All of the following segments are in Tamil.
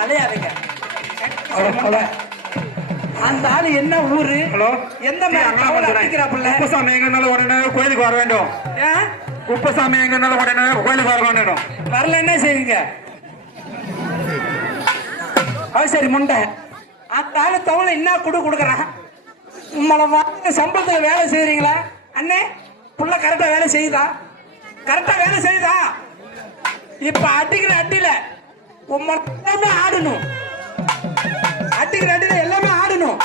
அலையாதுங்க. அந்த ஆளு என்ன ஊரு? ஹலோ, எந்த குப்பசாமி எங்கனால உடனே கோயிலுக்கு வர வேண்டும். குப்பசாமி எங்கனால உடனே கோயிலுக்கு வர வேண்டும். வரல என்ன செய்வீங்க? சரி முண்டை அந்த ஆளு தவளை என்ன கொடுக்குறான்? உங்களை வாங்க சம்பளத்துக்கு வேலை செய்யறீங்களா? அண்ணே புள்ள கரெக்டா வேலை செய்யுதா? கரெக்டா வேலை செய்யுதா? இப்ப அடிக்கிற அடியில எல்லாமே ஆடணும். அடிக்கிற அடியில எல்லாமே ஆடணும்.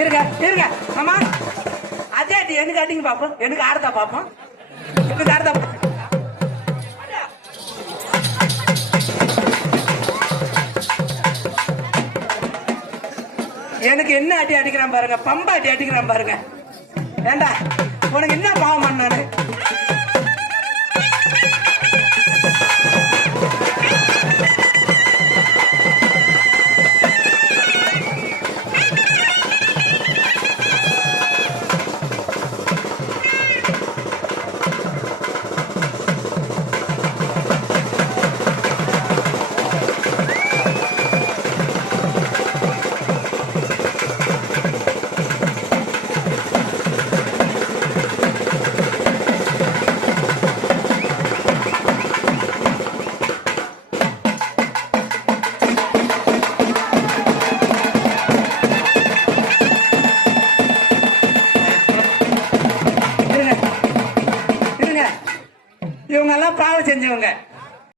இருங்க இருங்க ஆமா அதே அடி எனக்கு அடிங்க பாப்போம். எனக்கு ஆடுதா பாப்போம். எனக்கு ஆடுதா. எனக்கு என்ன அடி அடிக்கிறான் பாருங்க. பம்பா அடி அடிக்கிறான் பாருங்க. ஏண்டா உனக்கு என்ன பாவம் பண்ணானு? இவங்க எல்லாம் பாவம் செஞ்சவங்க.